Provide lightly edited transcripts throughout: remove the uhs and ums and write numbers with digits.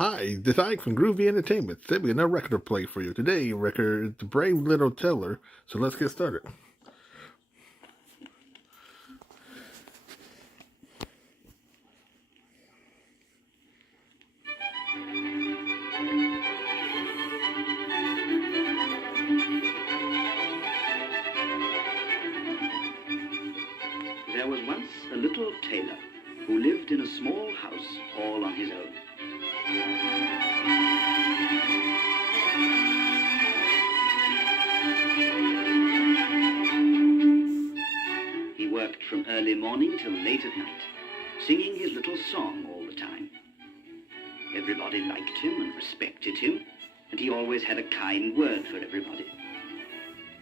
Hi, this is Ike from Groovy Entertainment. Sent me another record to play for you. Today, record is The Brave Little Tailor. So let's get started. There was once a little tailor who lived in a small house all on his own. He worked from early morning till late at night, singing his little song all the time. Everybody liked him and respected him, and he always had a kind word for everybody.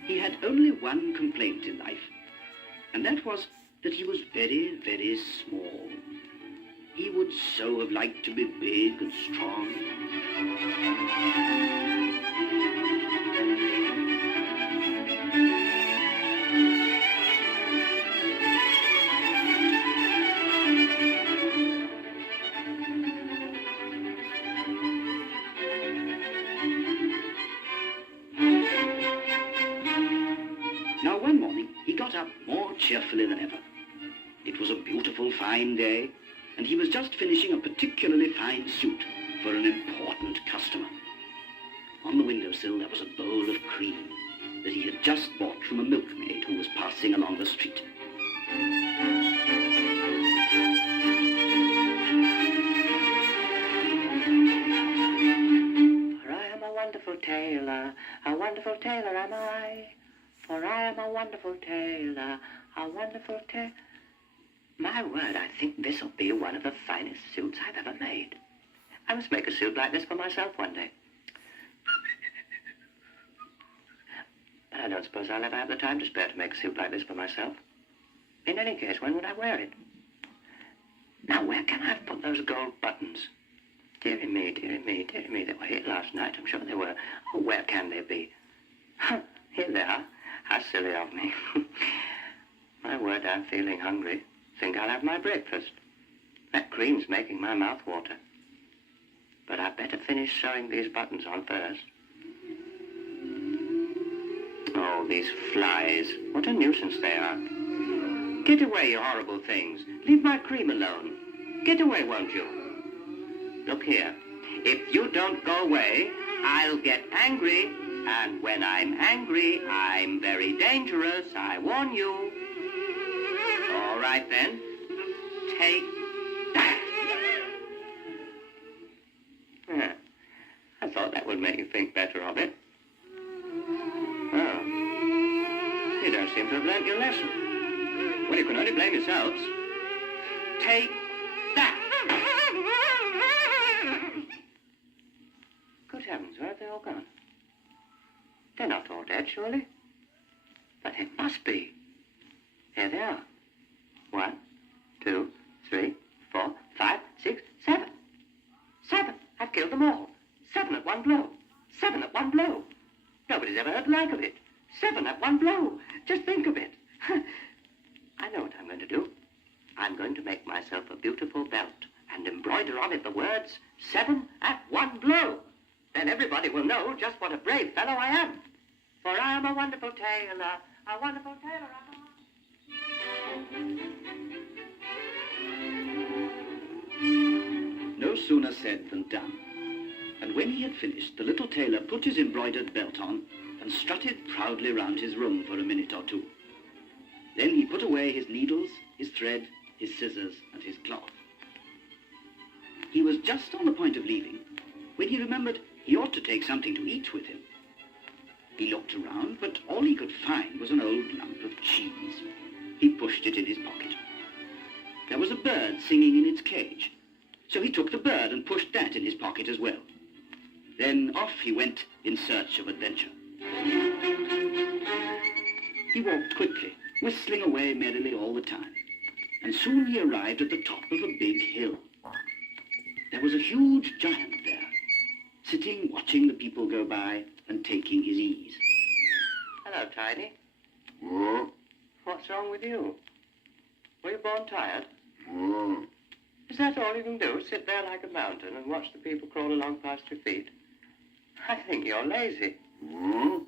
He had only one complaint in life, and that was that he was very, very small. He would so have liked to be big and strong. Now one morning he got up more cheerfully than ever. It was a beautiful fine day, and he was just finishing a particularly fine suit for an important customer. On the windowsill there was a bowl of cream that he had just bought from a milkmaid who was passing along the street. For I am a wonderful tailor am I. For I am a wonderful tailor, a wonderful tailor. My word, I think this'll be one of the finest suits I've ever made. I must make a suit like this for myself one day. But I don't suppose I'll ever have the time to spare to make a suit like this for myself. In any case, when would I wear it? Now, where can I have put those gold buttons? Dearie me, dearie me, dearie me, they were here last night, I'm sure they were. Oh, where can they be? Here they are. How silly of me. My word, I'm feeling hungry. Think I'll have my breakfast. That cream's making my mouth water. But I'd better finish sewing these buttons on first. Oh, these flies. What a nuisance they are. Get away, you horrible things. Leave my cream alone. Get away, won't you? Look here. If you don't go away, I'll get angry. And when I'm angry, I'm very dangerous, I warn you. All right, then. Take that. Yeah, I thought that would make you think better of it. Oh. You don't seem to have learnt your lesson. Well, you can only blame yourselves. Take that. Good heavens, where have they all gone? They're not all dead, surely. But it must be. Here they are. 1, 2, 3, 4, 5, 6, 7. 7. I've killed them all. 7 at one blow. 7 at one blow. Nobody's ever heard the like of it. 7 at one blow. Just think of it. I know what I'm going to do. I'm going to make myself a beautiful belt and embroider on it the words, 7 at one blow. Then everybody will know just what a brave fellow I am. For I am a wonderful tailor, a wonderful tailor am No sooner said than done. And when he had finished, the little tailor put his embroidered belt on and strutted proudly round his room for a minute or two. Then he put away his needles, his thread, his scissors, and his cloth. He was just on the point of leaving when he remembered he ought to take something to eat with him. He looked around, but all he could find was an old lump of cheese. He pushed it in his pocket. There was a bird singing in its cage, so he took the bird and pushed that in his pocket as well. Then off he went in search of adventure. He walked quickly, whistling away merrily all the time, and soon he arrived at the top of a big hill. There was a huge giant there, sitting watching the people go by and taking his ease. Hello, Tiny. Oh, What's wrong with you? Were you born tired? oh. Is that all you can do? Sit there like a mountain and watch the people crawl along past your feet? I think you're lazy. Hmm?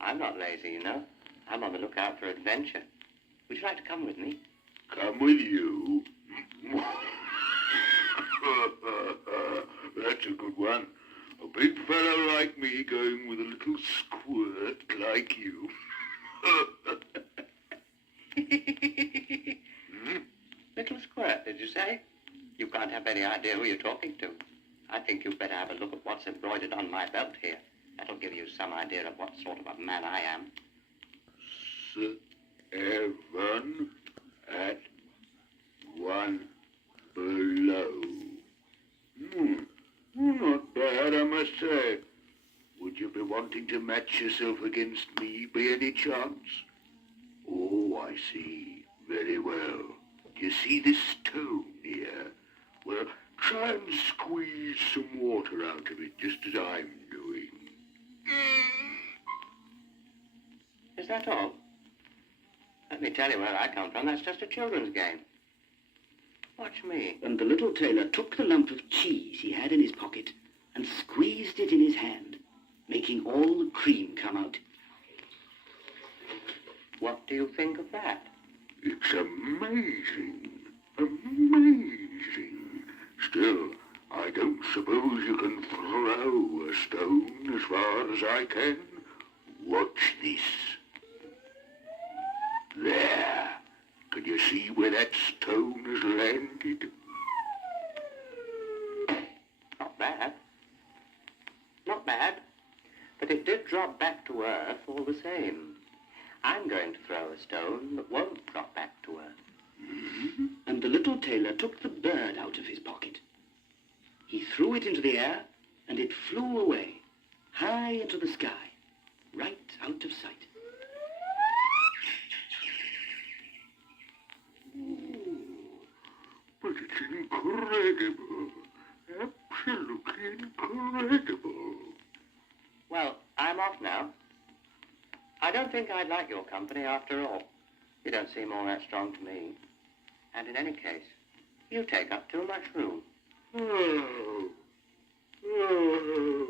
I'm not lazy, you know. I'm on the lookout for adventure. Would you like to come with me? Come with you? That's a good one. A big fellow like me going with a little squirt like you. Little squirt, did you say? You can't have any idea who you're talking to. I think you'd better have a look at what's embroidered on my belt here. That'll give you some idea of what sort of a man I am. 7 at 1 below. Not bad, I must say. Would you be wanting to match yourself against me by any chance? Oh, I see. Very well. Do you see this stone here? Well, try and squeeze some water out of it, just as I'm doing. Is that all? Let me tell you where I come from. That's just a children's game. Watch me. And the little tailor took the lump of cheese he had in his pocket and squeezed it in his hand, making all the cream come out. What do you think of that? It's amazing. Amazing. Still, I don't suppose you can throw a stone as far as I can. Watch this. There. Can you see where that stone has landed? Not bad. Not bad. But it did drop back to earth all the same. I'm going to throw a stone that won't drop back to earth. And the little tailor took the bird out of his pocket. He threw it into the air, and it flew away, high into the sky, right out of sight. But it's incredible. Absolutely incredible. Well, I'm off now. I don't think I'd like your company after all. You don't seem all that strong to me. And in any case, you take up too much room. Oh. Oh.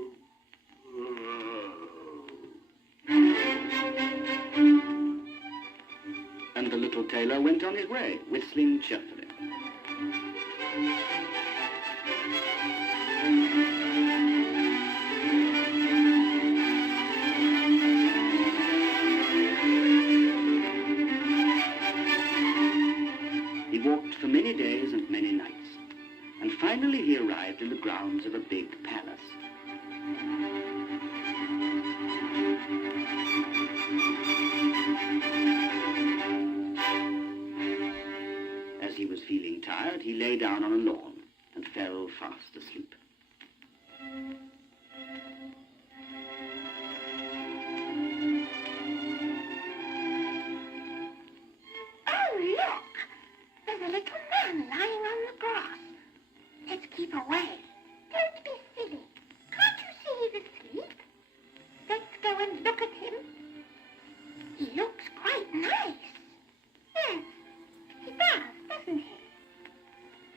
And the little tailor went on his way, whistling cheerfully. He walked for many days and many nights, and finally he arrived in the grounds of a big palace. As he was feeling tired, he lay down on a lawn and fell fast asleep. Oh, look! There's a little man lying on the grass. Let's keep away. Don't be silly. Can't you see he's asleep? Let's go and look at him. He looks quite nice. Yes, he does, doesn't he?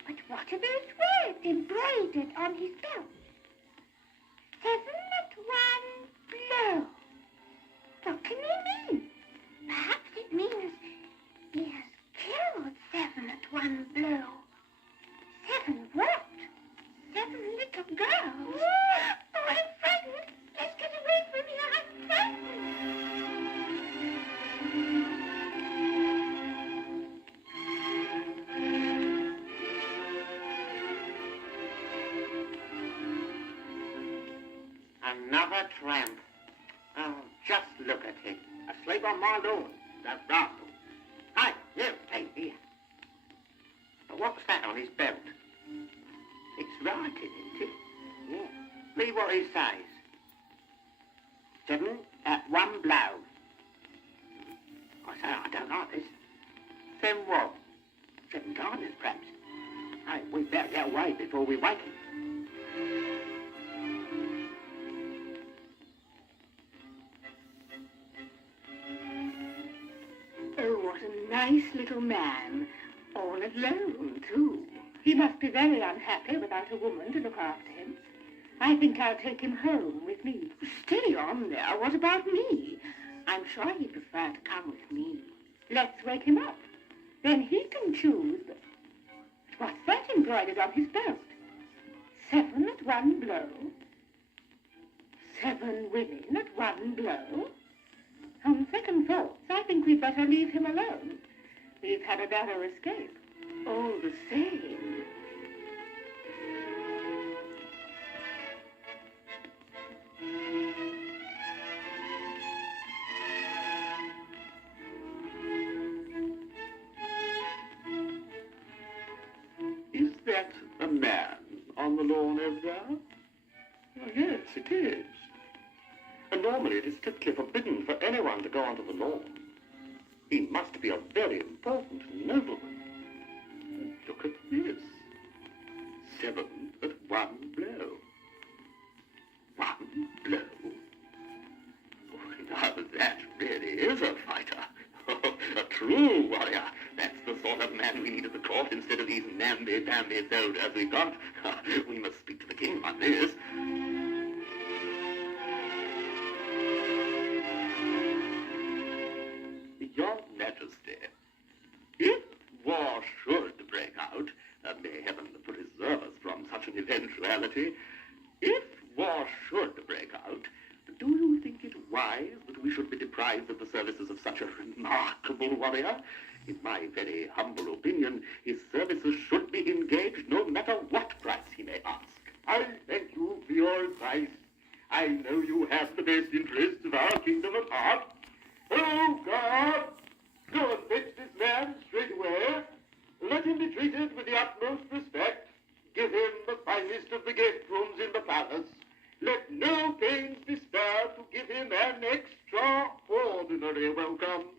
But what are those words embroidered on his belt? 7 at 1 blow. What can they mean? Perhaps it means he has killed 7 at 1 blow. 7 what? 7 little girls? Oh, I'm frightened. Let's get away from here. I'm frightened. Another tramp. Oh, just look at him. Asleep on my lawn. The rascal. Hey, you, hey, here. But what's that on his belt? It's writing, isn't it? Yeah. Read what he says. 7 at 1 blow. I say, I don't like this. 7 what? 7 diamonds, perhaps. Hey, we'd better get away before we wake him. Oh, what a nice little man. All alone, too. He must be very unhappy without a woman to look after him. I think I'll take him home with me. Steady on there. What about me? I'm sure he'd prefer to come with me. Let's wake him up. Then he can choose. What's that embroidered on his belt? 7 at one blow. 7 women at one blow. On second thoughts, I think we'd better leave him alone. We've had a narrow escape. All the same. Is that a man on the lawn over there? Oh, yes, it is. And normally it is strictly forbidden for anyone to go onto the lawn. He must be a very important nobleman. Look at this. 7 at one blow. 1 blow. Oh, now that really is a fighter. A true warrior. That's the sort of man we need at the court instead of these namby-pamby soldiers we've got. We must speak to the king about this. Your Majesty, if war should break out, may heaven preserve us from such an eventuality, if war should break out, do you think it wise that we should be deprived of the services of such a remarkable warrior? In my very humble opinion, his services should be engaged no matter what price he may ask. I thank you for your advice. I know you have the best interests of our kingdom at heart. Oh, God! Go and fetch this man straight away. Let him be treated with the utmost respect. Give him the finest of the guest rooms in the palace. Let no pains be spared to give him an extraordinary welcome.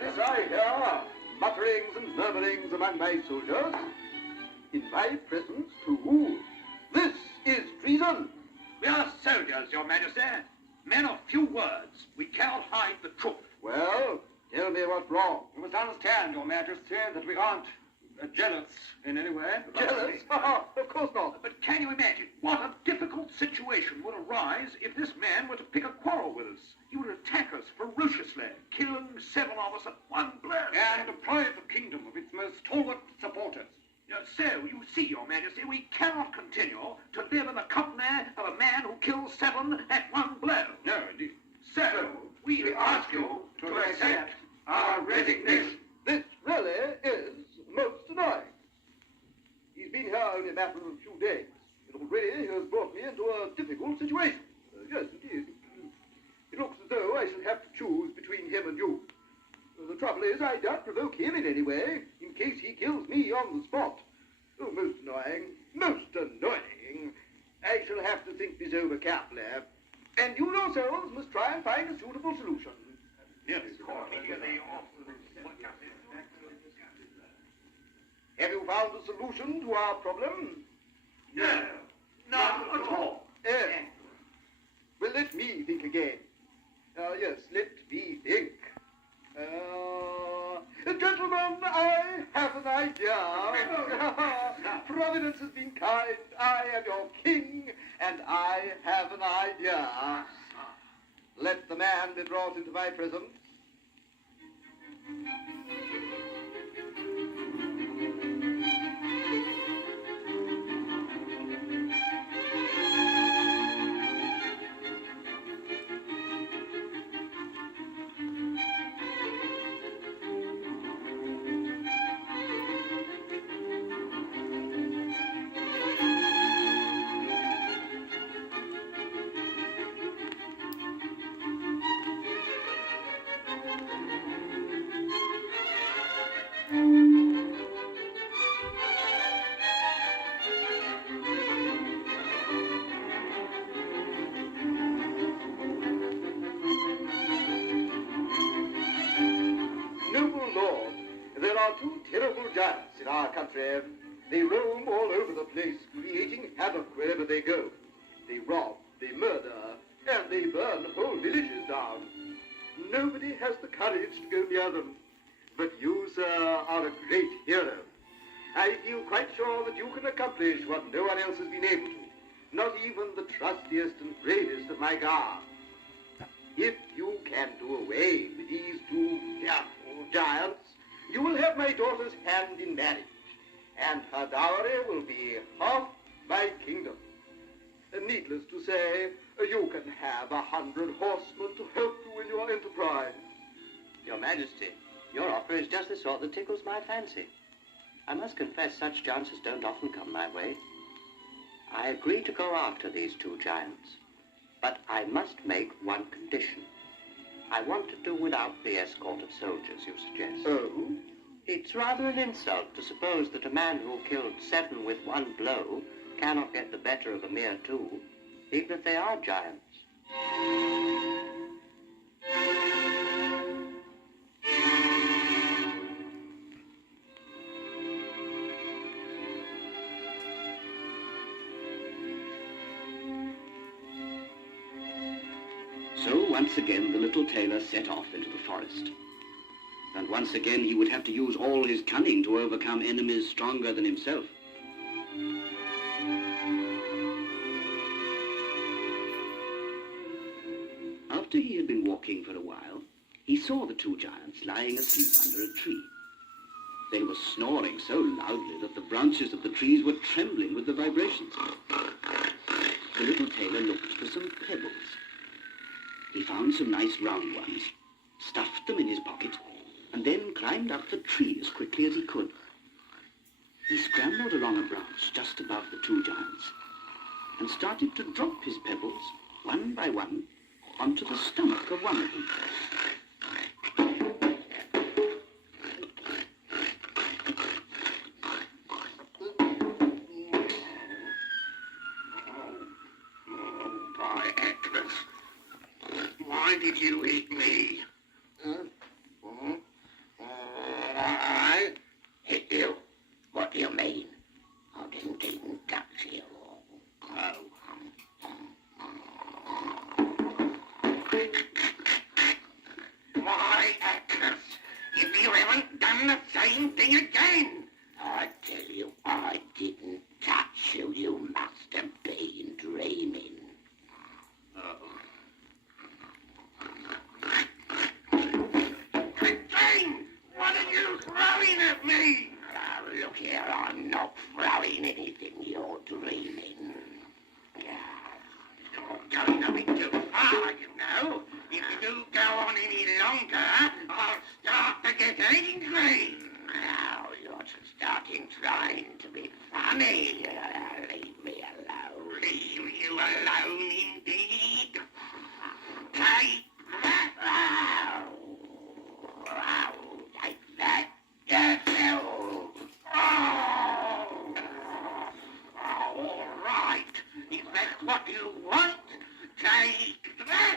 This I hear, mutterings and murmurings among my soldiers. In my presence, too. This is treason. We are soldiers, Your Majesty. Men of few words. We cannot hide the truth. Well, tell me what's wrong. You must understand, Your Majesty, that we aren't jealous in any way. Jealous? Of course not. But can you imagine what a difficult situation would arise if this man were to pick a quarrel with us? He would attack us ferociously, killing 7 of us at one blow. And deprive the kingdom of its most stalwart supporters. So, you see, Your Majesty, we cannot continue to live in the company of a man who kills 7 at one blow. No, indeed. So, we ask you to accept our resignation. This really is most annoying. He's been here only a matter of a few days, and already he has brought me into a difficult situation. Yes, indeed. It looks as though I shall have to choose between him and you. The trouble is, I don't provoke him in any way, in case he kills me on the spot. Oh, most annoying, most annoying. I shall have to think this over carefully. And you yourselves must try and find a suitable solution. Yes. Have you found a solution to our problem? No, not at all. Well, let me think again. Yes, let me think. Gentlemen, I have an idea. Providence has been kind. I am your king, and I have an idea. Let the man be brought into my presence. country. They roam all over the place, creating havoc wherever they go. They rob, they murder, and they burn whole villages down. Nobody has the courage to go near them. But you, sir, are a great hero. I feel quite sure that you can accomplish what no one else has been able to. Not even the trustiest and bravest of my guard. If you can do away with these two fearful giants, you will have my daughter's hand in marriage, and her dowry will be half my kingdom. Needless to say, you can have 100 horsemen to help you in your enterprise. Your Majesty, your offer is just the sort that tickles my fancy. I must confess such chances don't often come my way. I agree to go after these two giants, but I must make one condition. I want to do without the escort of soldiers you suggest. Oh? It's rather an insult to suppose that a man who killed 7 with one blow cannot get the better of a mere 2, even if they are giants. So once again the little tailor set off into the forest. And once again he would have to use all his cunning to overcome enemies stronger than himself. After he had been walking for a while, he saw the two giants lying asleep under a tree. They were snoring so loudly that the branches of the trees were trembling with the vibrations. The little tailor looked for some pebbles. He found some nice round ones, stuffed them in his pocket, and then climbed up the tree as quickly as he could. He scrambled along a branch just above the two giants and started to drop his pebbles, one by one, onto the stomach of one of them. By Atlas, why did you eat me? I hit you? What do you mean? I didn't even touch you. Oh. Why, Atlas, if you haven't done the same thing again? I tell you, I didn't touch you. You must have been dreaming. Jane, what are you throwing at me? Oh, look here, I'm not throwing anything. You're dreaming. You're going a bit too far, you know. If you do go on any longer, I'll start to get angry. Now you're starting trying to be funny. Leave me alone. Leave you alone, indeed. Take that. Take that. All right. If that's what you want, take that.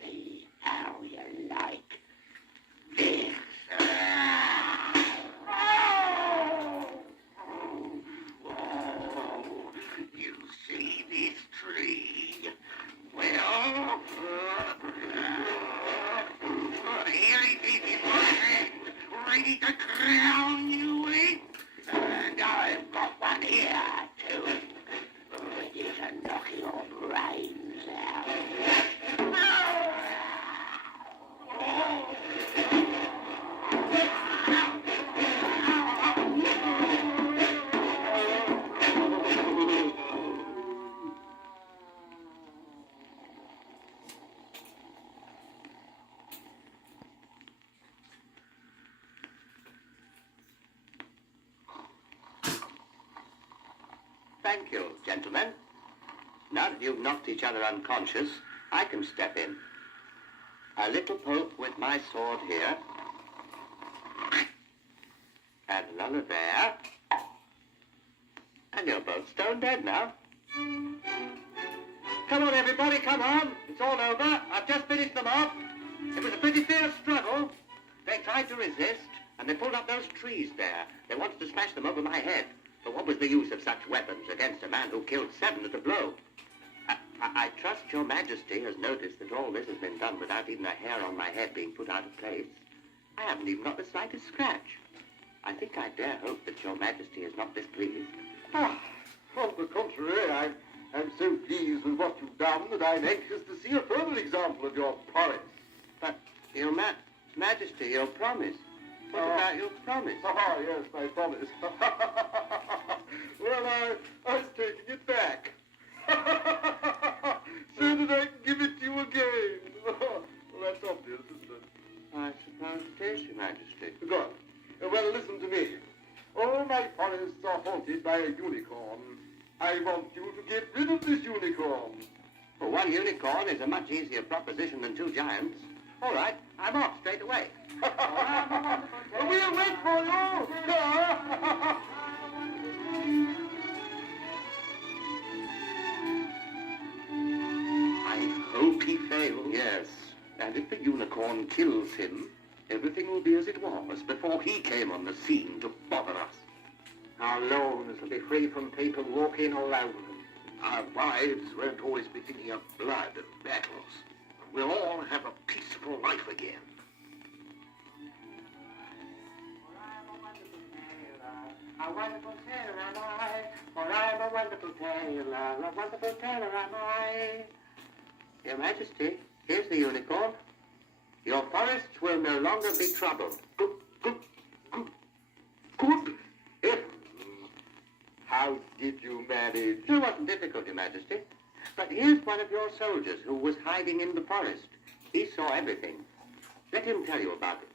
See how you like this. You see this tree? Well, here it is in my hand, ready to crown you with. And I've got one here, too, ready to knock your brains out. Thank you, gentlemen. Now that you've knocked each other unconscious, I can step in. A little poke with my sword here. And another there. And you're both stone dead now. Come on, everybody, come on. It's all over. I've just finished them off. It was a pretty fierce struggle. They tried to resist, and they pulled up those trees there. They wanted to smash them over my head. But what was the use of such weapons against a man who killed 7 at a blow? I trust your majesty has noticed that all this has been done without even a hair on my head being put out of place. I haven't even got the slightest scratch. I think I dare hope that your majesty is not displeased. Ah, on the contrary, I'm so pleased with what you've done that I'm anxious to see a further example of your prowess. But, your majesty, your promise. What about your promise? Ah, yes, my promise. Well, I was taking it back. So that I can give it to you again. Well, that's obvious, isn't it? I suppose it is, your majesty. Good. Well, listen to me. All my forests are haunted by a unicorn. I want you to get rid of this unicorn. Well, 1 unicorn is a much easier proposition than 2 giants. All right, I'm off straight away. We'll wait for you. I hope he fails. Yes, and if the unicorn kills him, everything will be as it was before he came on the scene to bother us. Our lawns will be free from people walking all over them. Our wives won't always be thinking of blood and battles. We'll all have a peaceful life again. A wonderful tailor am I, for I'm a wonderful tailor am I. Your Majesty, here's the unicorn. Your forests will no longer be troubled. Good heavens. How did you manage? It wasn't difficult, Your Majesty. But here's one of your soldiers who was hiding in the forest. He saw everything. Let him tell you about it.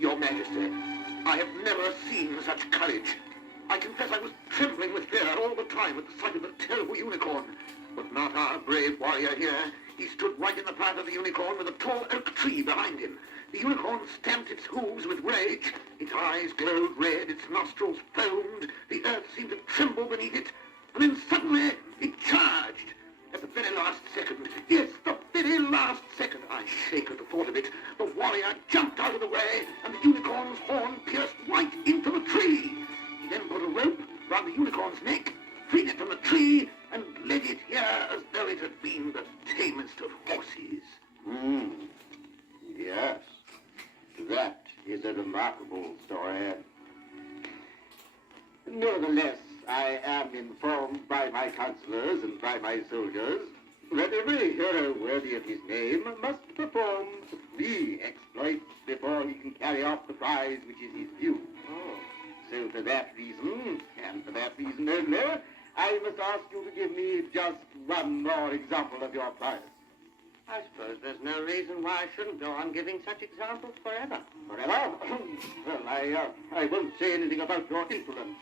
Your Majesty, I have never seen such courage. I confess I was trembling with fear all the time at the sight of the terrible unicorn. But not our brave warrior here. He stood right in the path of the unicorn with a tall oak tree behind him. The unicorn stamped its hooves with rage. Its eyes glowed red, its nostrils foamed, the earth seemed to tremble beneath it. And then suddenly it charged. At the very last second, yes, the very last second, I shake at the thought of it, the warrior jumped out of the way, and the unicorn's horn pierced right into the tree. He then put a rope round the unicorn's neck, freed it from the tree, and led it here as though it had been the tamest of horses. Yes, that is a remarkable story. Nevertheless, I am informed by my counselors and by my soldiers that every hero worthy of his name must perform 3 exploits before he can carry off the prize which is his due. So for that reason, and for that reason only, I must ask you to give me just one more example of your prowess. I suppose there's no reason why I shouldn't go on giving such examples forever. Forever? Well, I won't say anything about your insolence.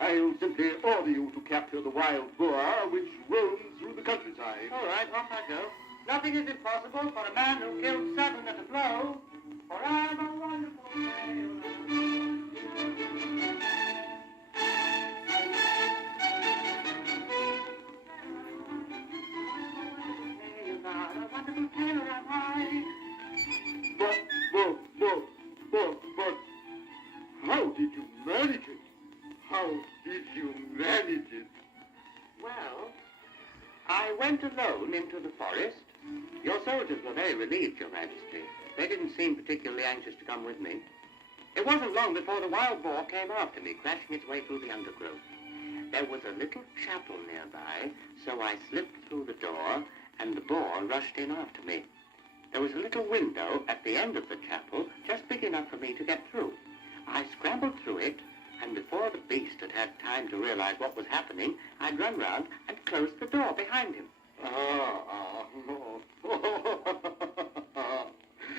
I'll simply order you to capture the wild boar which roams through the countryside. All right, off I go. Nothing is impossible for a man who killed 7 at a blow. For I'm a wonderful tailor. A wonderful tailor am I. But, how did you manage it? How did you manage it? Well, I went alone into the forest. Your soldiers were very relieved, Your Majesty. They didn't seem particularly anxious to come with me. It wasn't long before the wild boar came after me, crashing its way through the undergrowth. There was a little chapel nearby, so I slipped through the door, and the boar rushed in after me. There was a little window at the end of the chapel, just big enough for me to get through. I scrambled through it, and before the beast had had time to realize what was happening, I'd run round and closed the door behind him.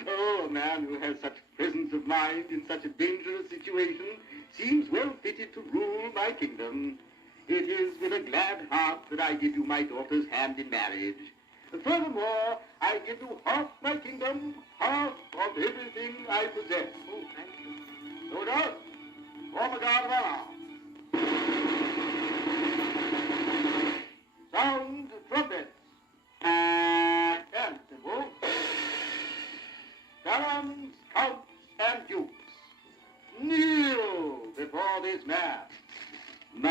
Oh, a man who has such presence of mind in such a dangerous situation seems well fitted to rule my kingdom. It is with a glad heart that I give you my daughter's hand in marriage. Furthermore, I give you half my kingdom, half of everything I possess. Oh, thank you. Soldiers, form a guard of honor.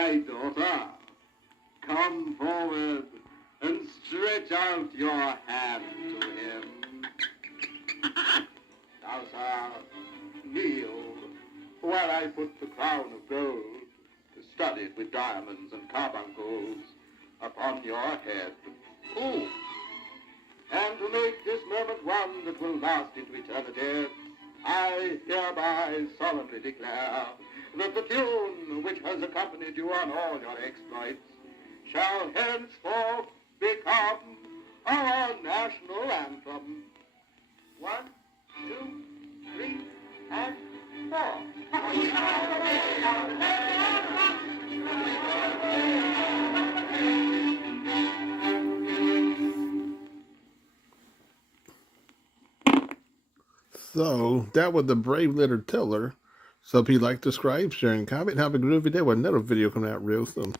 my daughter, come forward and stretch out your hand to him. Now, sir, kneel while I put the crown of gold, studded with diamonds and carbuncles, upon your head. Oh, and to make this moment one that will last into eternity, I hereby solemnly declare that the tune which has accompanied you on all your exploits shall henceforth become our national anthem. 1, 2, 3, and 4. So that was the brave little tailor. So if you like, subscribe, share, and comment, have a groovy day with another video coming out real soon.